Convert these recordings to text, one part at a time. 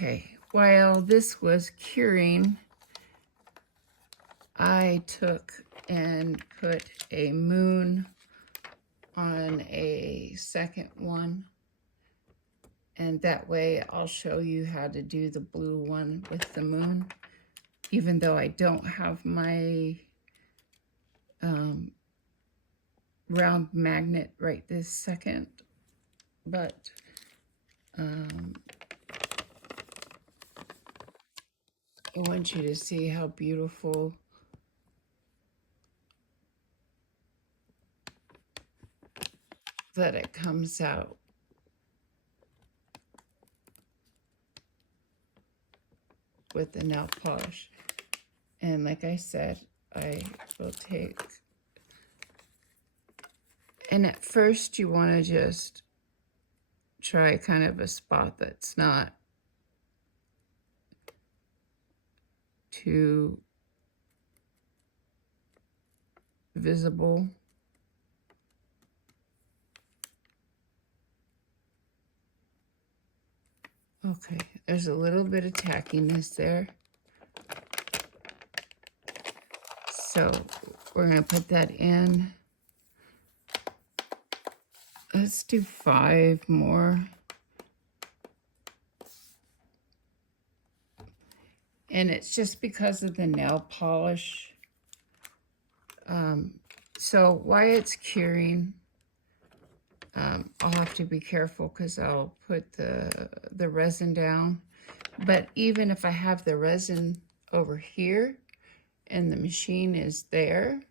Okay, while this was curing, I took and put a moon on a second one, and that way I'll show you how to do the blue one with the moon, even though I don't have my round magnet right this second, but I want you to see how beautiful that it comes out. With the nail polish. And like I said, I will take, and at first you want to just try kind of a spot that's not too visible. Okay, there's a little bit of tackiness there. So we're going to put that in. Let's do 5 more. And it's just because of the nail polish. So while it's curing, I'll have to be careful because I'll put the resin down. But even if I have the resin over here and the machine is there,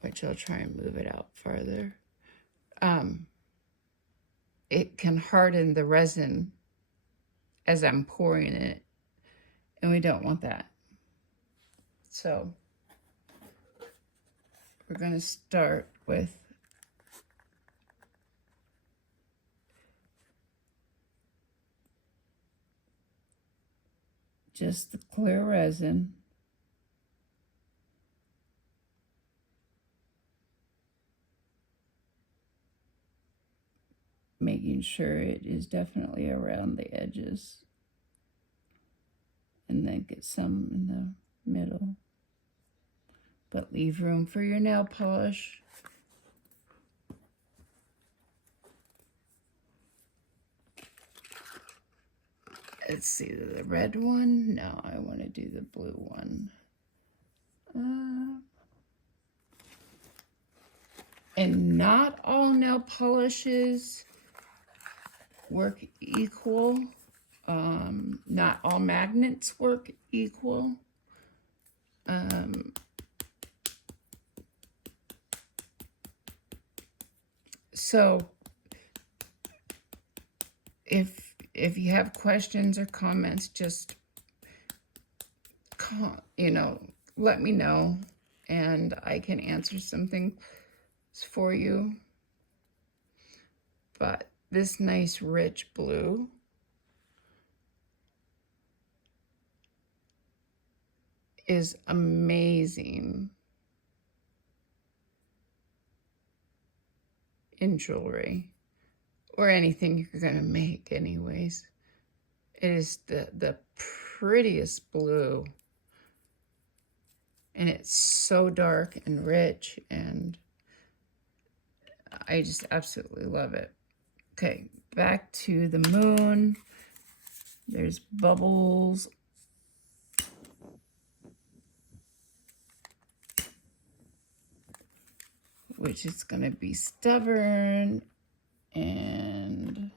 which I'll try and move it out farther, it can harden the resin as I'm pouring it, and we don't want that. So we're going to start with just the clear resin. Making sure it is definitely around the edges. And then get some in the middle. But leave room for your nail polish. Let's see, the red one? No, I want to do the blue one. And not all nail polishes work equal. Not all magnets work equal. So if you have questions or comments, just let me know, and I can answer something for you. But this nice rich blue is amazing in jewelry or anything you're gonna make anyways. It is the prettiest blue, and it's so dark and rich, and I just absolutely love it. Okay, back to the moon. There's bubbles. Which is going to be stubborn, and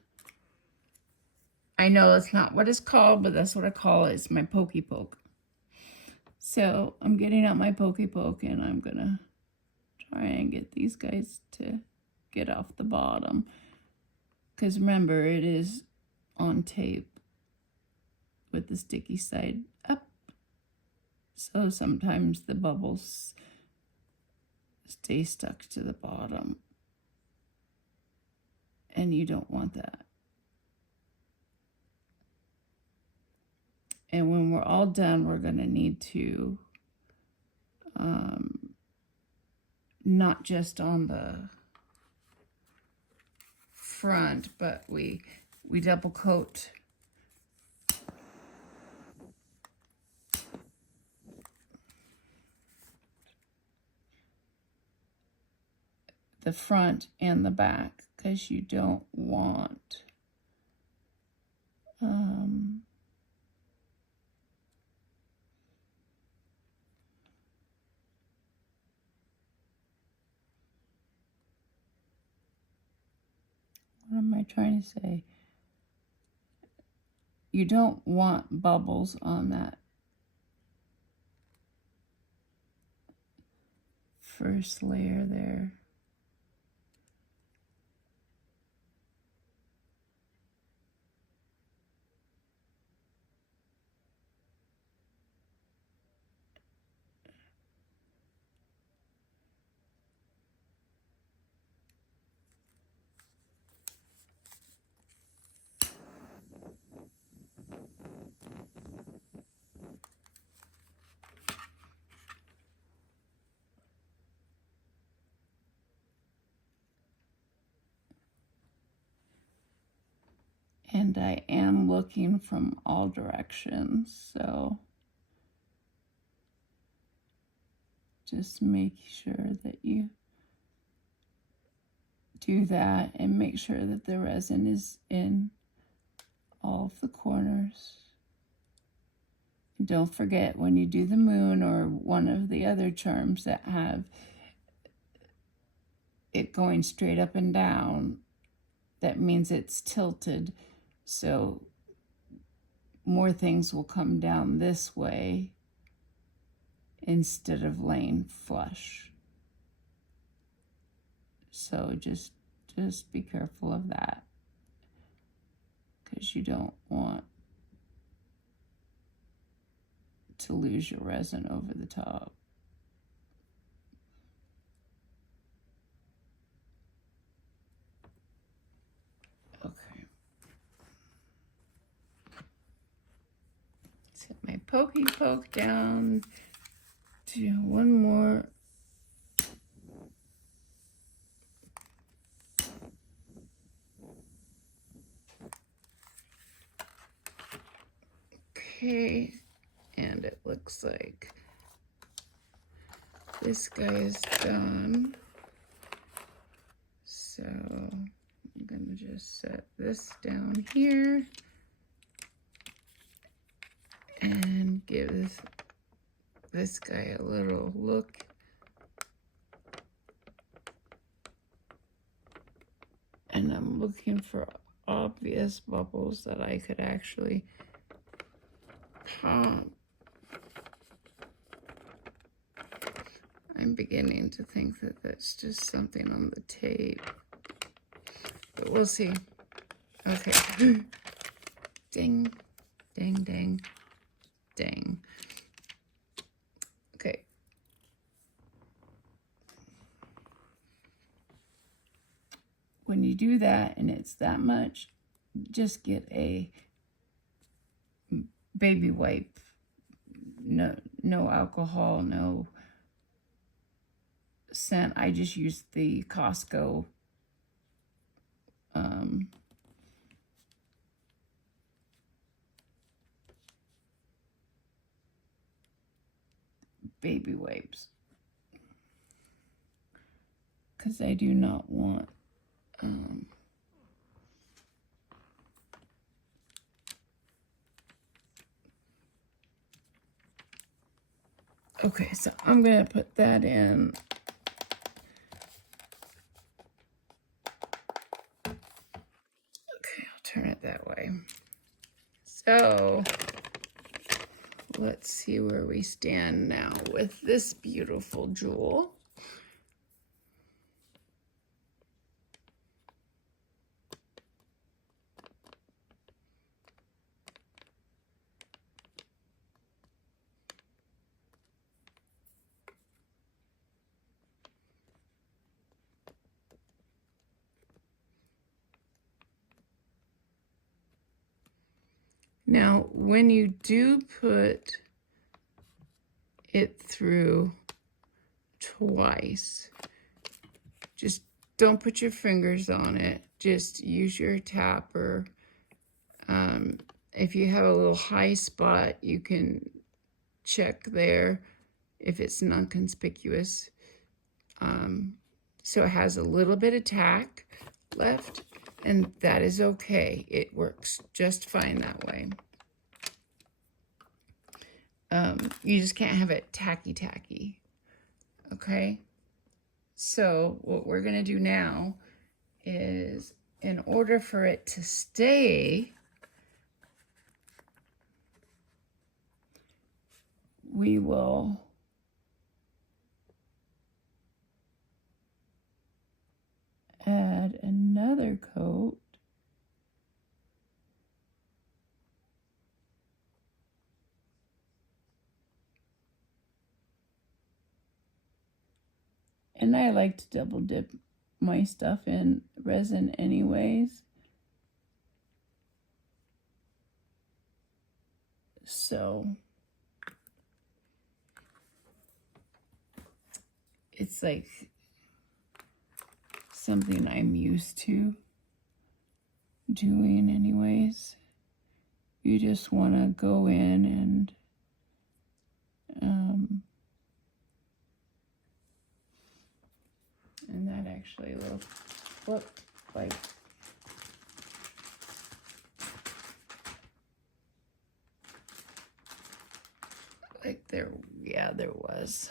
I know that's not what it's called, but that's what I call it. It's my pokey poke. So I'm getting out my pokey poke, and I'm going to try and get these guys to get off the bottom. Because remember, it is on tape with the sticky side up. So sometimes the bubbles stay stuck to the bottom, and you don't want that. And when we're all done, we're going to need to not just on the front, but we we double coat the front and the back, because you don't want what am I trying to say? You don't want bubbles on that first layer there. And I am looking from all directions, so just make sure that you do that and make sure that the resin is in all of the corners. And don't forget, when you do the moon or one of the other charms that have it going straight up and down, that means it's tilted. So more things will come down this way instead of laying flush. So just be careful of that, because you don't want to lose your resin over the top. Okay. Set my pokey poke down. Do one more. Okay, and it looks like this guy is done. So I'm gonna just set this down here and give this guy a little look. And I'm looking for obvious bubbles that I could actually pop. I'm beginning to think that that's just something on the tape, but we'll see. Okay. Ding, ding, ding, ding. Okay. When you do that and it's that much, just get a baby wipe. No alcohol, no scent. I just used the Costco baby wipes, because I do not want okay, so I'm gonna put that in. Okay, I'll turn it that way. So let's see where we stand now with this beautiful jewel. Now, when you do put it through twice, just don't put your fingers on it. Just use your tapper if you have a little high spot, you can check there if it's non-conspicuous. So it has a little bit of tack left, and that is okay. It works just fine that way. You just can't have it tacky, okay? So what we're gonna do now is, in order for it to stay, we will add another coat. And I like to double dip my stuff in resin anyways. So it's like something I'm used to doing anyways. You just want to go in and that actually looked like there, yeah, there was.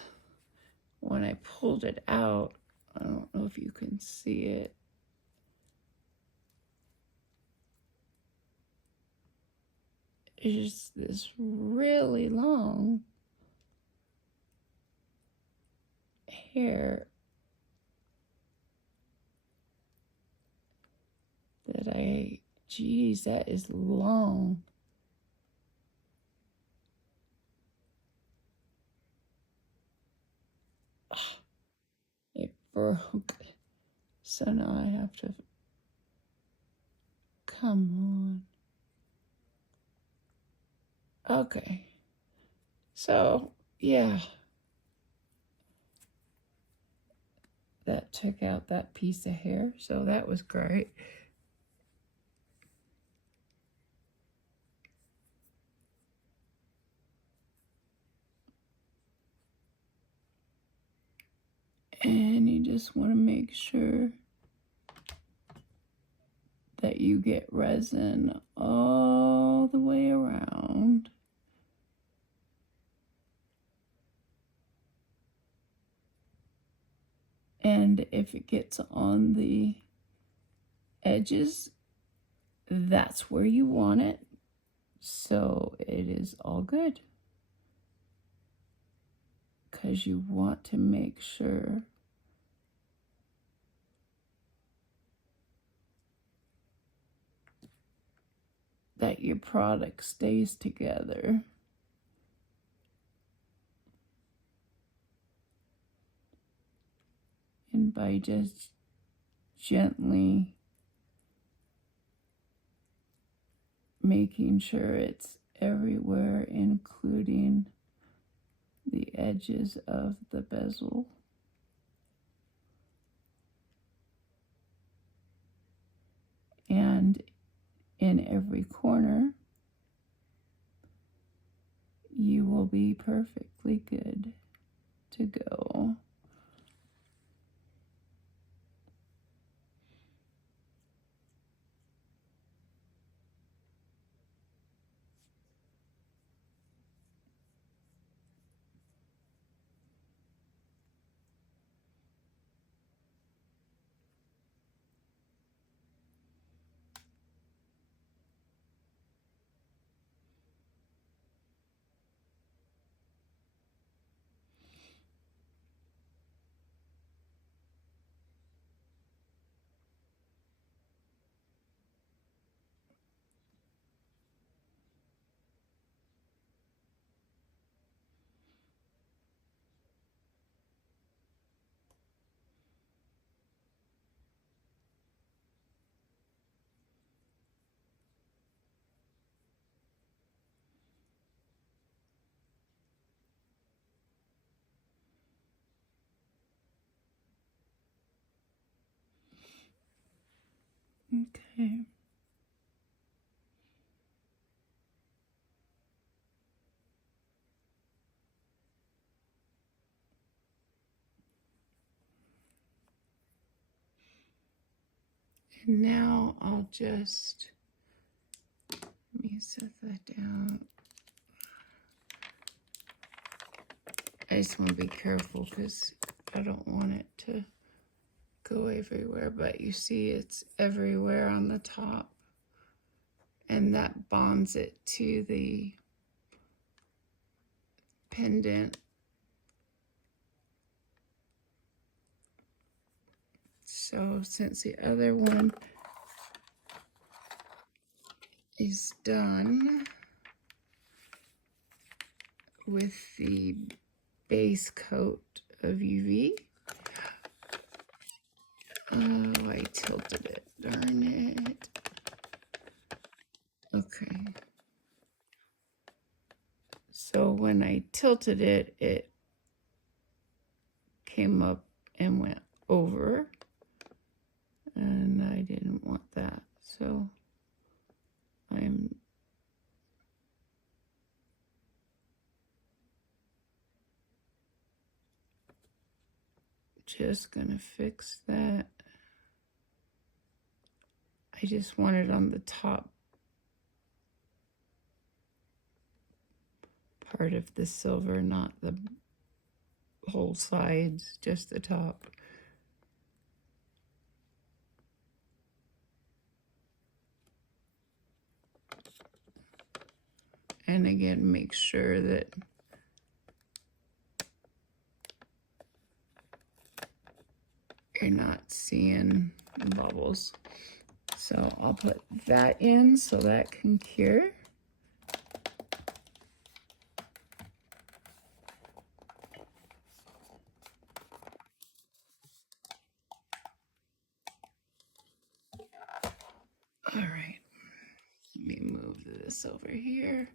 When I pulled it out, I don't know if you can see it. It's just this really long hair that geez, that is long. It broke. So now I have to, come on. Okay. So, yeah. That took out that piece of hair, so that was great. And you just want to make sure that you get resin all the way around. And if it gets on the edges, that's where you want it. So it is all good. Because you want to make sure that your product stays together. And by just gently making sure it's everywhere, including the edges of the bezel. And in every corner, you will be perfectly good to go. Okay. And now I'll just, let me set that down. I just want to be careful because I don't want it to go everywhere, but you see it's everywhere on the top, and that bonds it to the pendant. So since the other one is done with the base coat of UV, oh, I tilted it, darn it. Okay. So when I tilted it, it came up and went over, and I didn't want that. So I'm just gonna fix that. I just want it on the top part of the silver, not the whole sides, just the top. And again, make sure that you're not seeing bubbles. So I'll put that in so that can cure. All right, let me move this over here.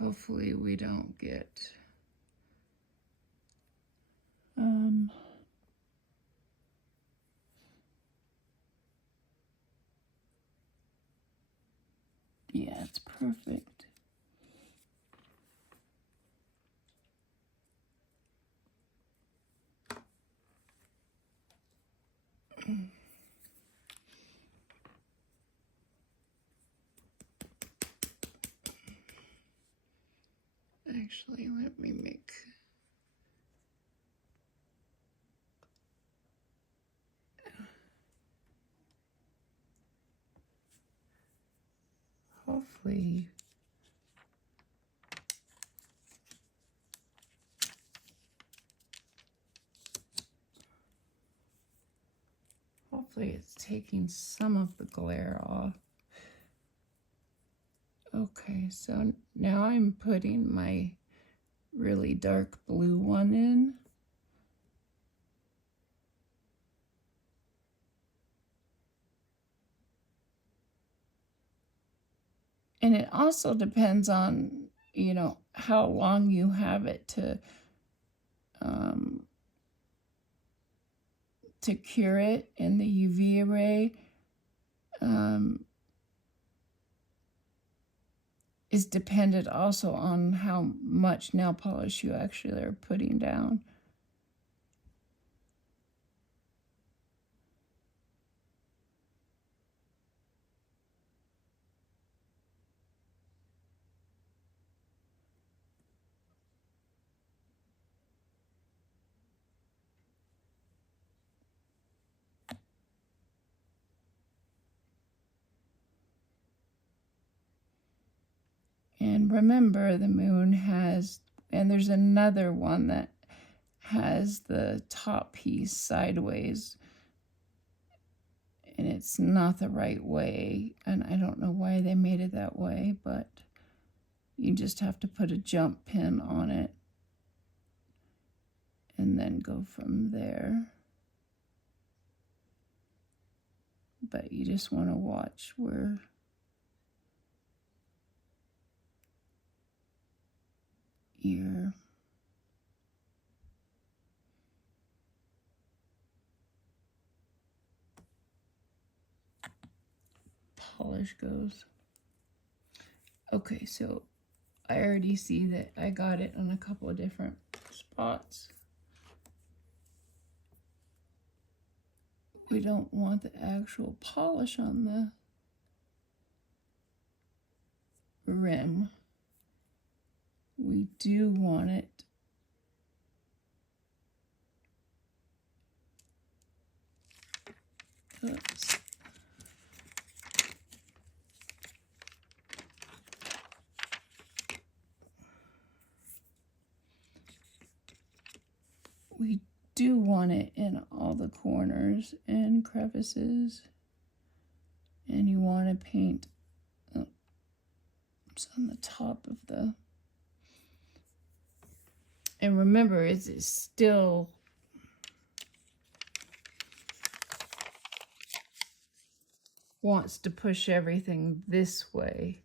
Hopefully we don't get yeah, it's perfect. Actually, let me make, hopefully it's taking some of the glare off. Okay, so now I'm putting my really dark blue one in. And it also depends on, you know, how long you have it to cure it in the UV array. Is dependent also on how much nail polish you actually are putting down. And remember, the moon has, and there's another one that has the top piece sideways, and it's not the right way, and I don't know why they made it that way, but you just have to put a jump pin on it and then go from there. But you just want to watch where your polish goes. Okay, so I already see that I got it on a couple of different spots we don't want the actual polish on the rim. We do want it oops. We do want it in all the corners and crevices, and you want to paint on the top of the, and remember it's still wants to push everything this way,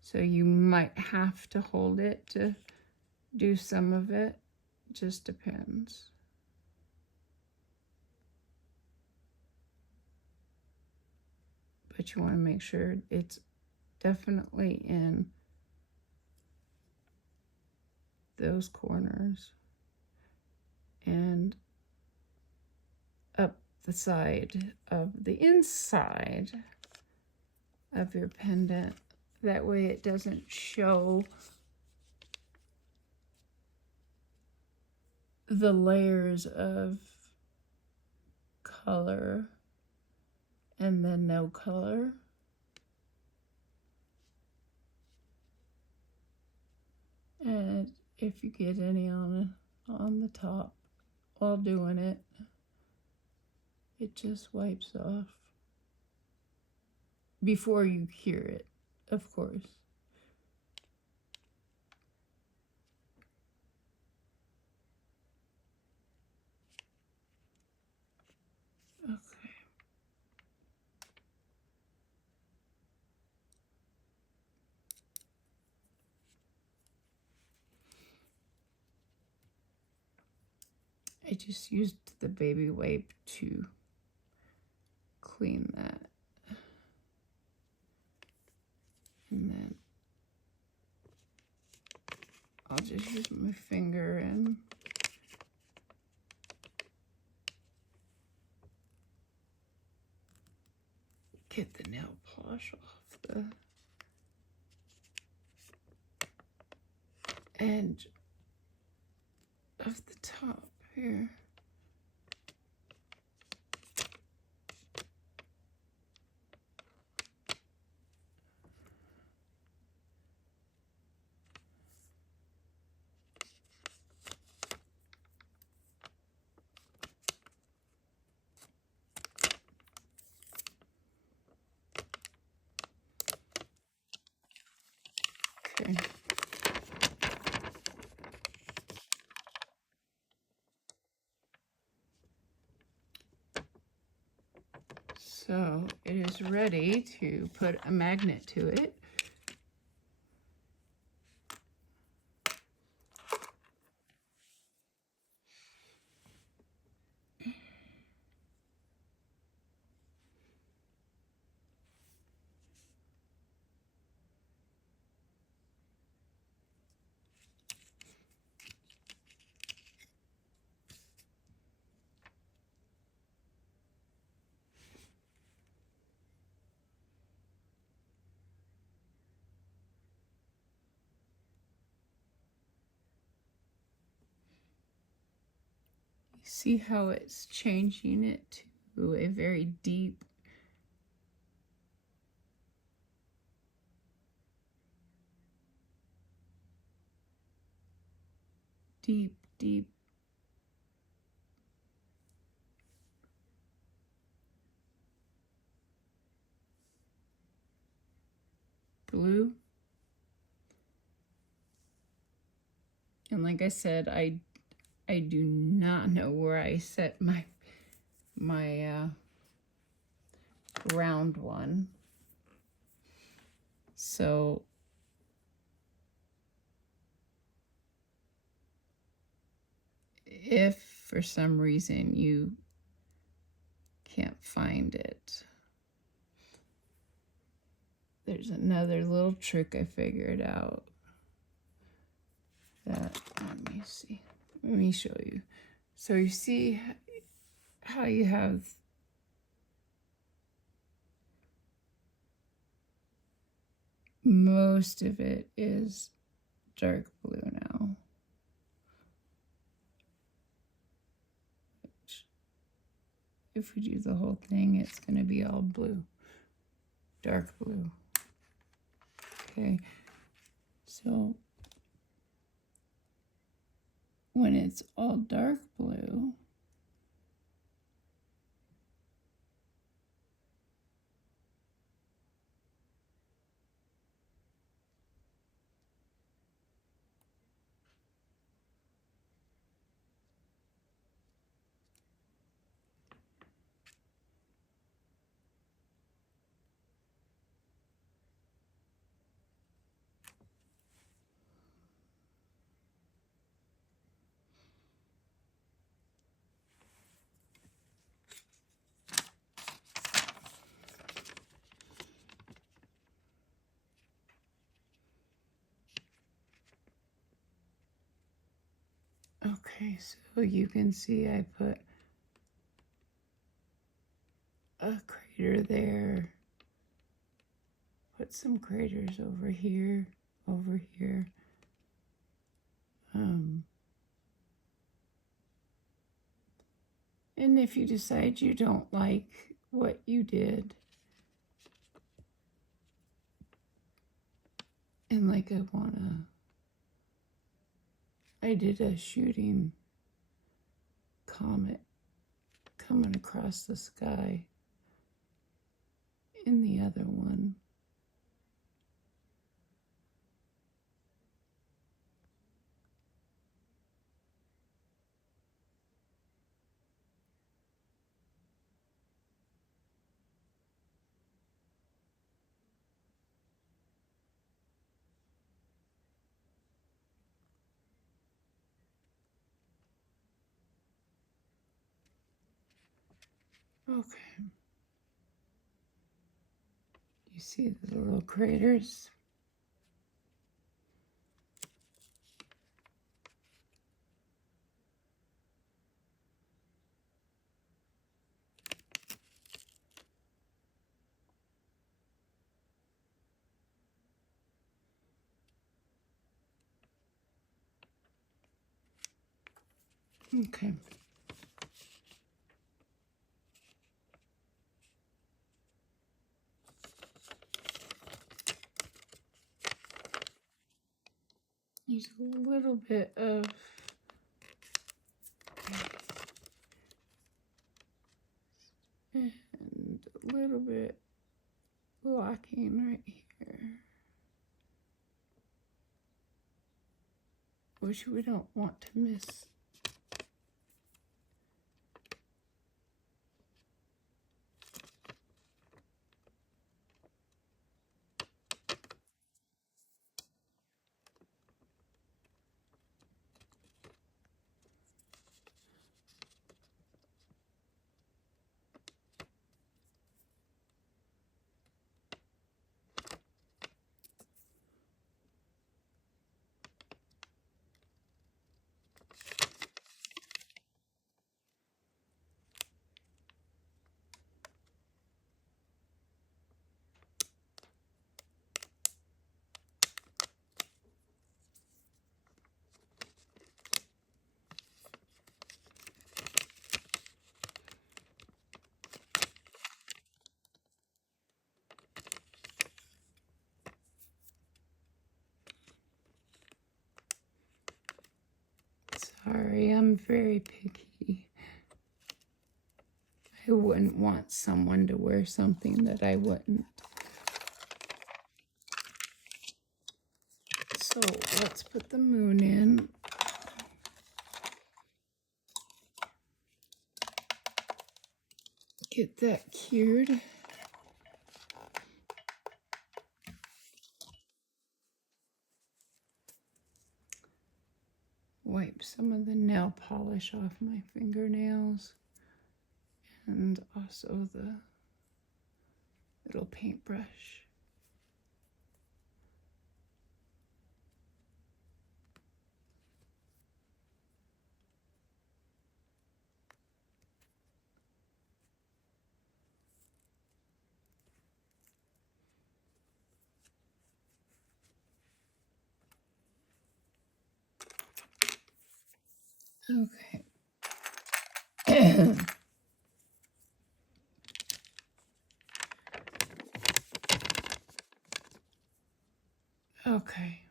so you might have to hold it to do some of it. Just depends. But you want to make sure it's definitely in those corners and up the side of the inside of your pendant. That way it doesn't show the layers of color and then no color. And if you get any on the top while doing it, it just wipes off before you cure it, of course. Okay. I just used the baby wipe to clean that. And then I'll just use my finger and get the nail polish off the edge of the top here. Okay. So it is ready to put a magnet to it. See how it's changing it to a very deep deep blue. And like I said, I do not know where I set my round one. So if for some reason you can't find it, there's another little trick I figured out that, let me see, let me show you. So you see how you have most of it is dark blue now. If we do the whole thing, it's going to be all blue, dark blue. Okay, so when it's all dark blue, okay, so you can see I put a crater there, put some craters over here, over here. And if you decide you don't like what you did, and like I did a shooting comet coming across the sky in the other one. Okay. You see the little craters? Okay. Use a little bit of and a little bit blocking right here, which we don't want to miss. Sorry, I'm very picky. I wouldn't want someone to wear something that I wouldn't. So let's put the moon in. Get that cured. Wipe some of the nail polish off my fingernails. And also the little paintbrush. Okay. Okay.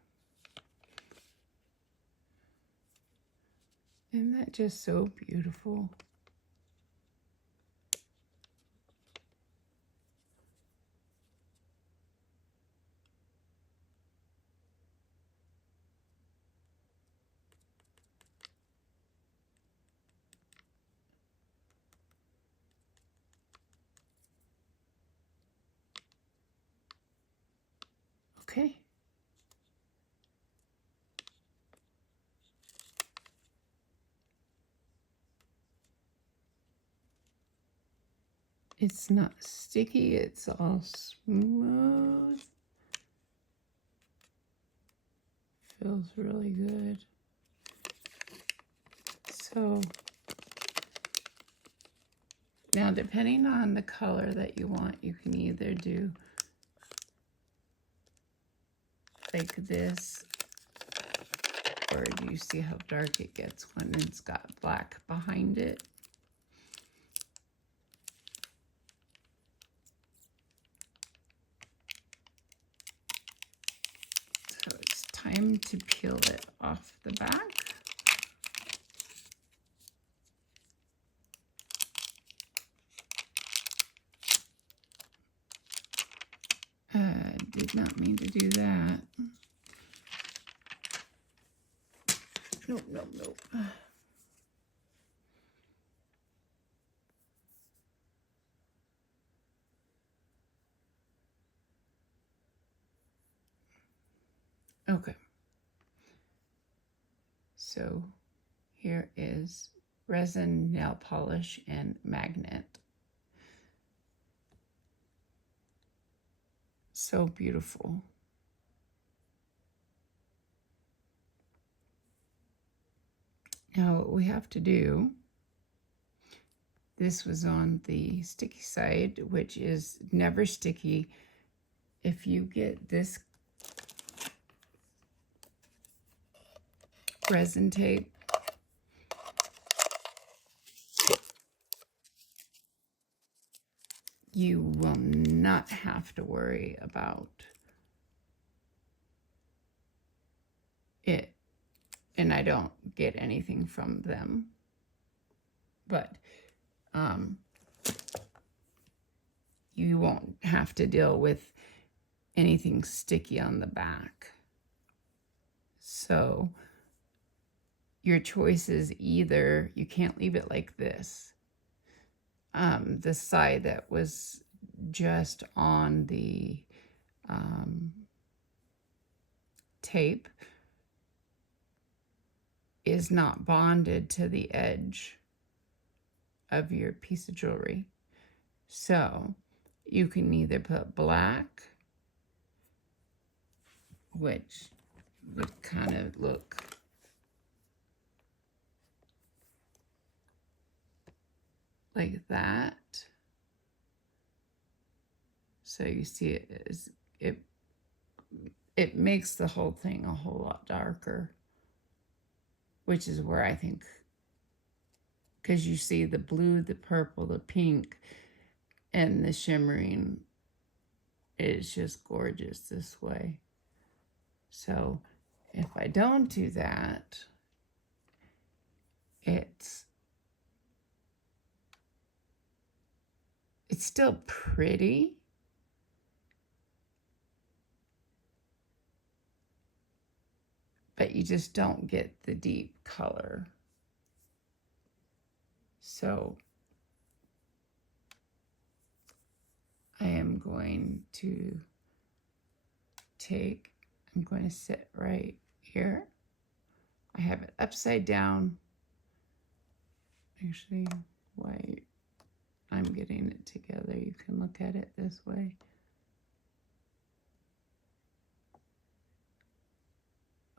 Isn't that just so beautiful? Okay. It's not sticky, it's all smooth. Feels really good. So now depending on the color that you want, you can either do like this, or do you see how dark it gets when it's got black behind it? So it's time to peel it off the back. Did not mean to do that. Nope, nope, nope. Okay. So here is resin, nail polish, and magnet. So beautiful. Now what we have to do, this was on the sticky side, which is never sticky. If you get this resin tape, you will not have to worry about it. And I don't get anything from them, but you won't have to deal with anything sticky on the back. So your choice is either, you can't leave it like this. The side that was just on the tape is not bonded to the edge of your piece of jewelry. So you can either put black, which would kind of look like that. So you see it makes the whole thing a whole lot darker, which is where I think, because you see the blue, the purple, the pink, and the shimmering is just gorgeous this way. So if I don't do that, it's still pretty, but you just don't get the deep color. So I am going to I'm going to sit right here. I have it upside down. Actually, why I'm getting it together, you can look at it this way.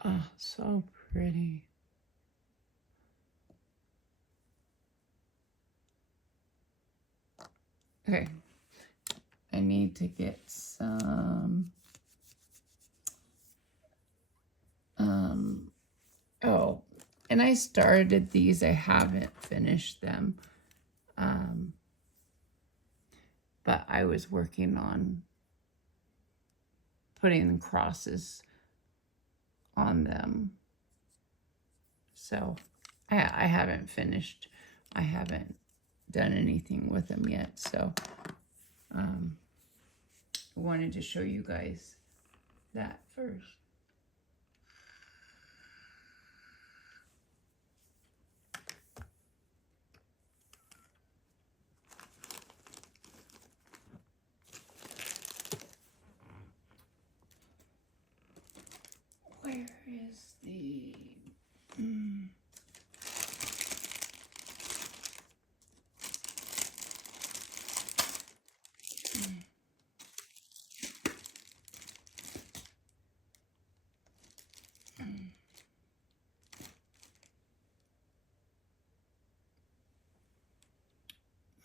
Oh, so pretty. Okay, I need to get some, oh, and And I started these, I haven't finished them. But I was working on putting crosses on them. So I haven't finished. I haven't done anything with them yet. So I wanted to show you guys that first. Where is the...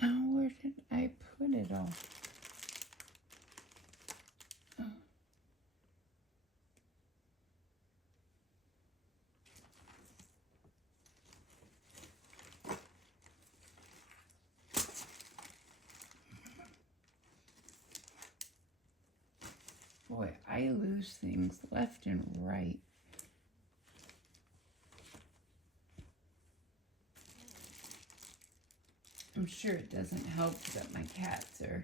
Now, where did I put it all? Oh. Boy, I lose things left and right. I'm sure it doesn't help that my cats are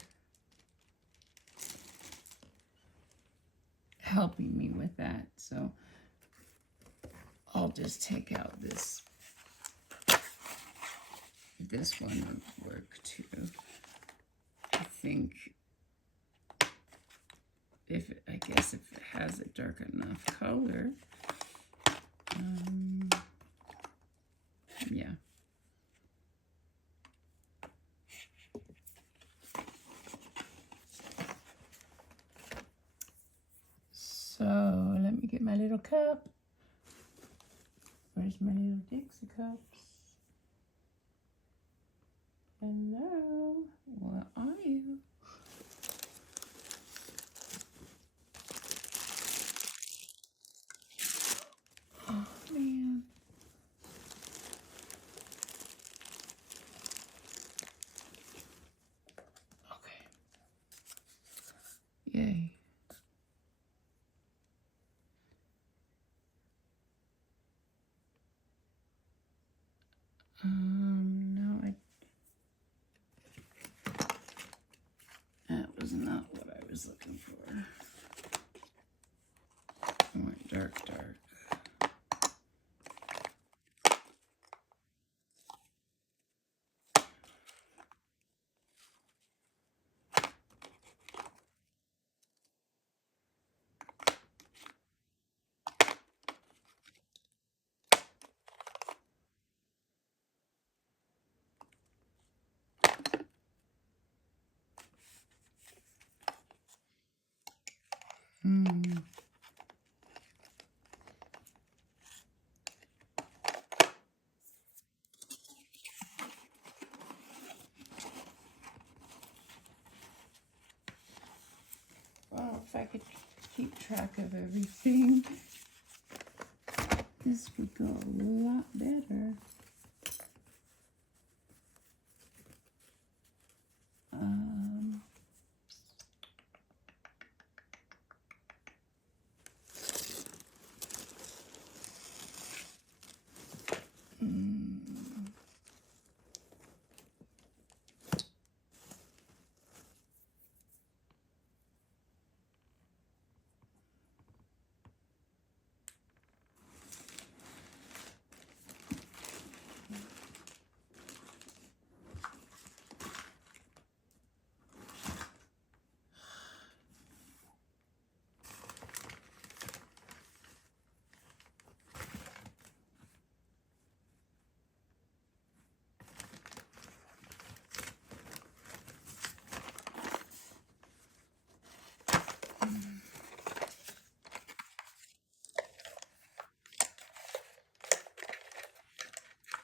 helping me with that. So I'll just take out this. This one would work too. I think I guess if it has a dark enough color. Yeah. So let me get my little cup. Where's my little Dixie cups? Hello, where are you? Oh man. Okay. Yay. No, that was not what I was looking for. I went dark, dark. Well, if I could keep track of everything, this would go a lot better.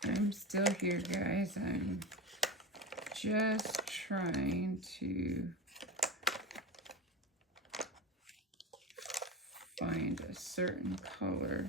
I'm still here, guys. I'm just trying to find a certain color.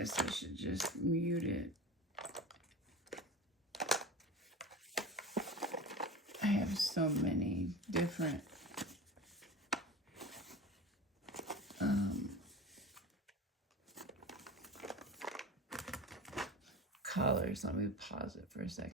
guess I should just mute it. I have so many different colors. Let me pause it for a second.